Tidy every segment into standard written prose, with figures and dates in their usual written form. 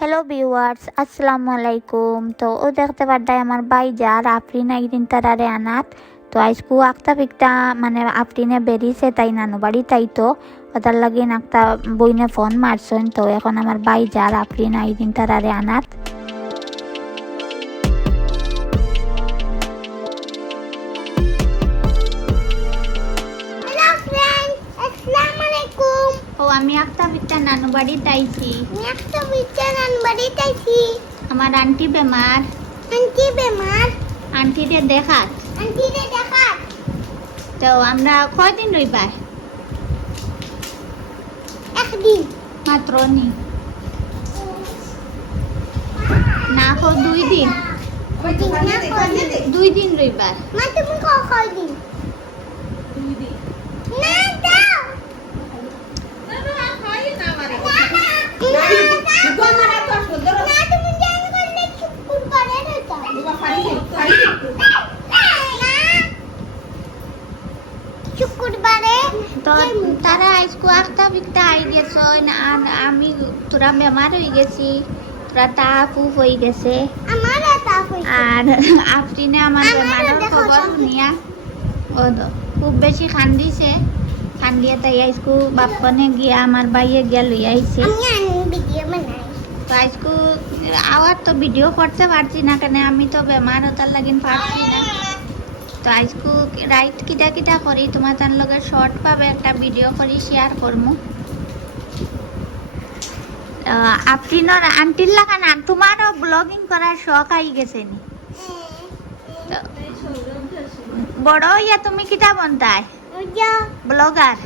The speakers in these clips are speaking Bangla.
হ্যালো ভিউয়ার্স, আসসালামু আলাইকুম। তো ও দেখতে পারতাই আমার বাই যার আফরিন একদিন তারারে আনাত। তো আজকু আক্তা ফিকতা মানে আফরিনে বেরিয়েছে তাই নানু বাড়ি তাই তো ওটার লাগিন একটা বইনে ফোন মারছেন। তো এখন আমার বাই যার আফরিন একদিন তারারে আনাত। ও আমি আক্তা ফিকতা নানু বাড়ি তাইছি। আমার আন্টি বেমার। আন্টিরে দেখাত। তো আমরা কয়দিন রইবার? একদিন মাত্র নি না হো 2 দিন। 2 দিন রইবার। মা তুমি কয়দিন না দাও না তুমি জান করলে চুপ করে দাও শুক্রবারে তো তারা আজকু আক্তা ফিকতা আই গেছে আর আমি তোরা বেমার হয়ে গেছি। তোরা তাপু হয়ে গেছে আমার তাপ হইছে আর আফরিনে আমার বেমারের খবর শুনিয়া ও খুব বেশি কান্দিছে। কান্দিয়া তাই আজকু বাপনে গিয়া আমার বাইয়ে গিয়া লই আইছে। আমি ভিডিও বানাই তো আজকু আওয়ার তো ভিডিও করতে পারছি না কেন আমি তো বেমার ওটার লাগিন পারছি না। তো আজকু রাইট কিটা কিটা করি তোমার তার লগে শর্ট পাবে একটা ভিডিও করি শেয়ার করমু। আফরিনর আন্টির লাগা না তোমারও ব্লগিং করার শখ আই গেছে নি? তো বড় ইয়া তুমি কিটা বনতাই ব্লগার?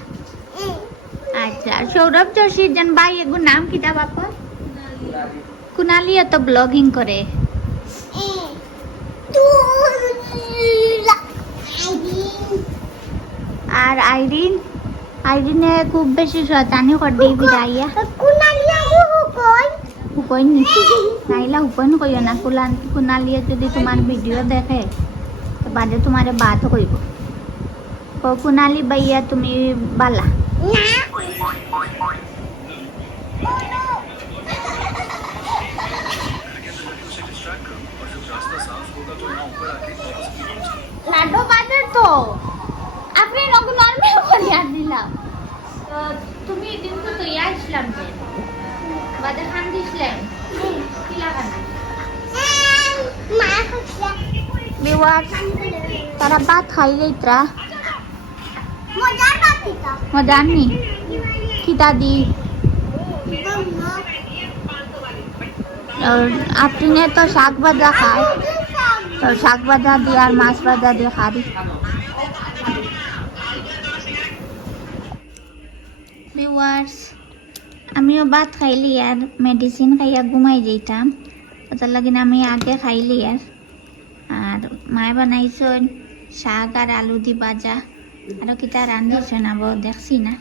আচ্ছা, সৌরভ যোশীর জন ভাই এগুর নাম কিটা বাপর? কুনালি তো ব্লগিং করে। আর আইরিনে খুব বেশি শয়তানি করদি বিদাইয়া হুকইনি নাইলা হুকইন কইও না। কুনালিয়ে যদি তোমার ভিডিও দেখে তো বাদে তোমারে বাত কইব। কুনালি ভাইয়া তুমি বালা লাড্ডু বাজার তো আপনি নগু নরমাল করিয়া দিলাম। তো তুমি দিন তো তুই আসলাম যে বাদে খান দিছিলেন কি লাগানা বিওয়ার তারা ভাত খাইলে ইতরা মজার নি কিতা দি আপনি তো শাক ভাজা খায়। তো শাক ভাজা দিয়ে আর মাছ ভাজা দিয়ে খাবি। ভিউয়ার্স আমিও ভাত খাইলি আর মেডিসিন খাইয়া ঘুমাই যেতাম ওটার লাগিন আমি আগে খাইলি আর মায়ে বানাইছেন শাক আর আলু দি ভাজা আরো কিতা রান্ধিছে না বউ দেখছি না।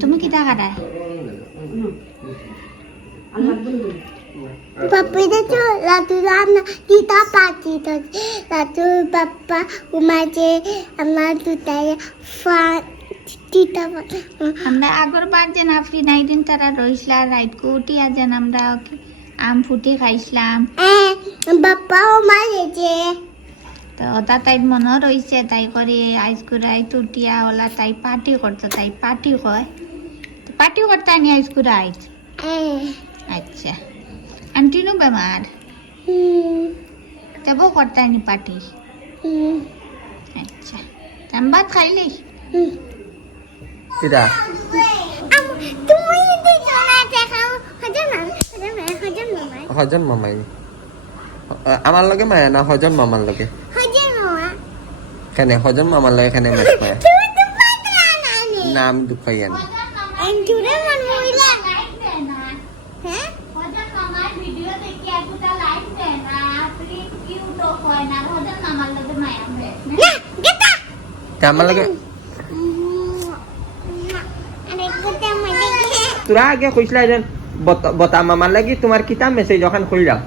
তুমি কিতা খারায়? Papida tu latu ramna kita pati tu latu papa umaje amadu taya fa kita আমরা আগরবার যেন আফরিন আইদিন তারা রইসলা রাইট কুটিয়া যেন আমরা আম ফুটি খাইছিলাম। papa umaje তো ওটা তাই মনে রয়েছে তাই করে আইস কুড়াই তুটিয়া ওলা তাই পার্টি করতো তাই পার্টি কয় পার্টি করতে আনি আইস কুড়াই। আচ্ছা আন্টিনু বেমার তবু করতে আনি পার্টি। আচ্ছা আমি ভাত খাইলি কিরা তুমি যদি চলে দেখাও হজন মামাই আমার লগে মায়া না হজন মামার লগে কেন হজন মামার লগে এখানে মাছ পায় নাম দুঃখাই আনি আমার লগে তোরা আগে কইছিলা যে বতা মামার লাগি তোমার কিতাব মেসেজ যখন কইলাম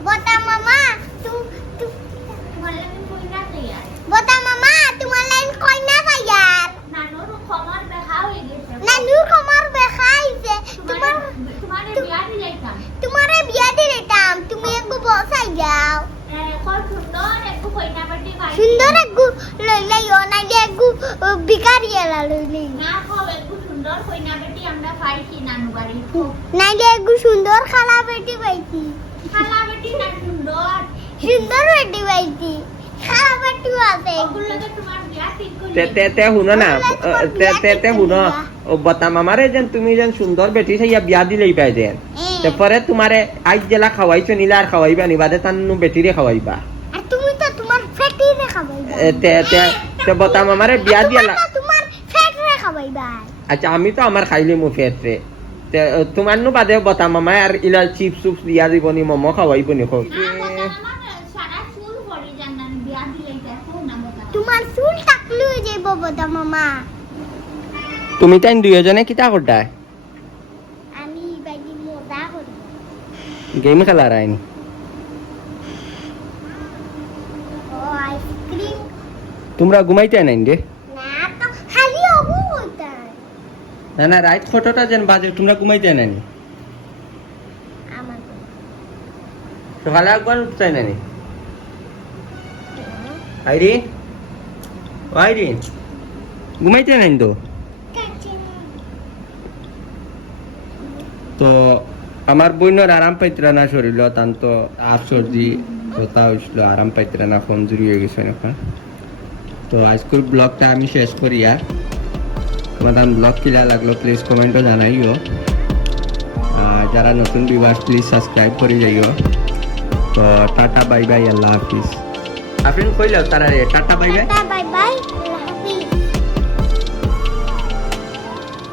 তোমার লাইন কই না ভাইয়ার নানুর খবর দেখা হয়ে গেছে নানুর খবর দেখা হইছে তোমার দিলাইতাম তোমারে বিয়া দিলাম তুমি একটু বসাই যাও কত সুন্দর একটু কইনা বাটি ভাই সুন্দর একটু লইলাইও নাইলে একটু বিকারি এলা লইলাই না খাও একটু সুন্দর কইনা বাটি আমরা পাইছি নানু বাড়ি নাইলে একটু সুন্দর খালা বেটি পাইছি খালা বাটি না সুন্দর সুন্দর বেটি পাইছি খালা বেটি আছে ওগুলোকে তোমার বিয়া ঠিক করে তে শুনো না তে শুনো ও বতা মামারে যেন তুমি যেন সুন্দর বেটি সাইয়া বিয়া দিলেই পাই দেন তারপরে তোমারে আজ জেলা খাওয়াইছো নিলে আর খাওয়াইবা নি বাদে তান্নু বেটিরে খাওয়াইবা আর তুমি তো তোমার ফ্যাটি রে খাবাইবা তে বতা মামারে বিয়া দিয়া তোমার ফ্যাট রে খাবাইবা আচ্ছা আমি তো আমার খাইলে মু ফেটরে তোমার নু বাদে বতা মামায় আর ইলা চিপস চুপস দিয়া দিব নি মোমো খাওয়াইব নি খো সারা চুল পড়ে জানান বিয়া দিলাইতা কোন না বতা তোমার চুল টাকলু হয়ে যাইব বদা মামা তুমি তাই দুইজনে কিতা করতা আমি বাইদি মজা করব গেম খেলার আইন ও আইসক্রিম তোমরা ঘুমাইতে নাই রে না তো খালি হবু হইতা না না রাইট ফটোটা যেন বাজে তোমরা ঘুমাইতে নাই আমার সকালে একবার উঠতে নাই আইরি আইরি ঘুমাইতে নাই তো কাছে তো আমার বইনের আরাম পাইতরা না শরীর তান তো আর সর্দি কথা হয়েছিল আরাম পাইতরা না ফোন জুড়ি হয়ে গেছে এখন তো আজকের ব্লগটা আমি শেষ করি আর তোমাদের ব্লগ কিলা লাগলো প্লিজ কমেন্টও জানাইও যারা নতুন ভিউয়ার্স প্লিজ সাবস্ক্রাইব করে যাইও তো টাটা বাই বাই আল্লাহ হাফিজ আফরিন কইলাও তারা রে tata bye bye bye bye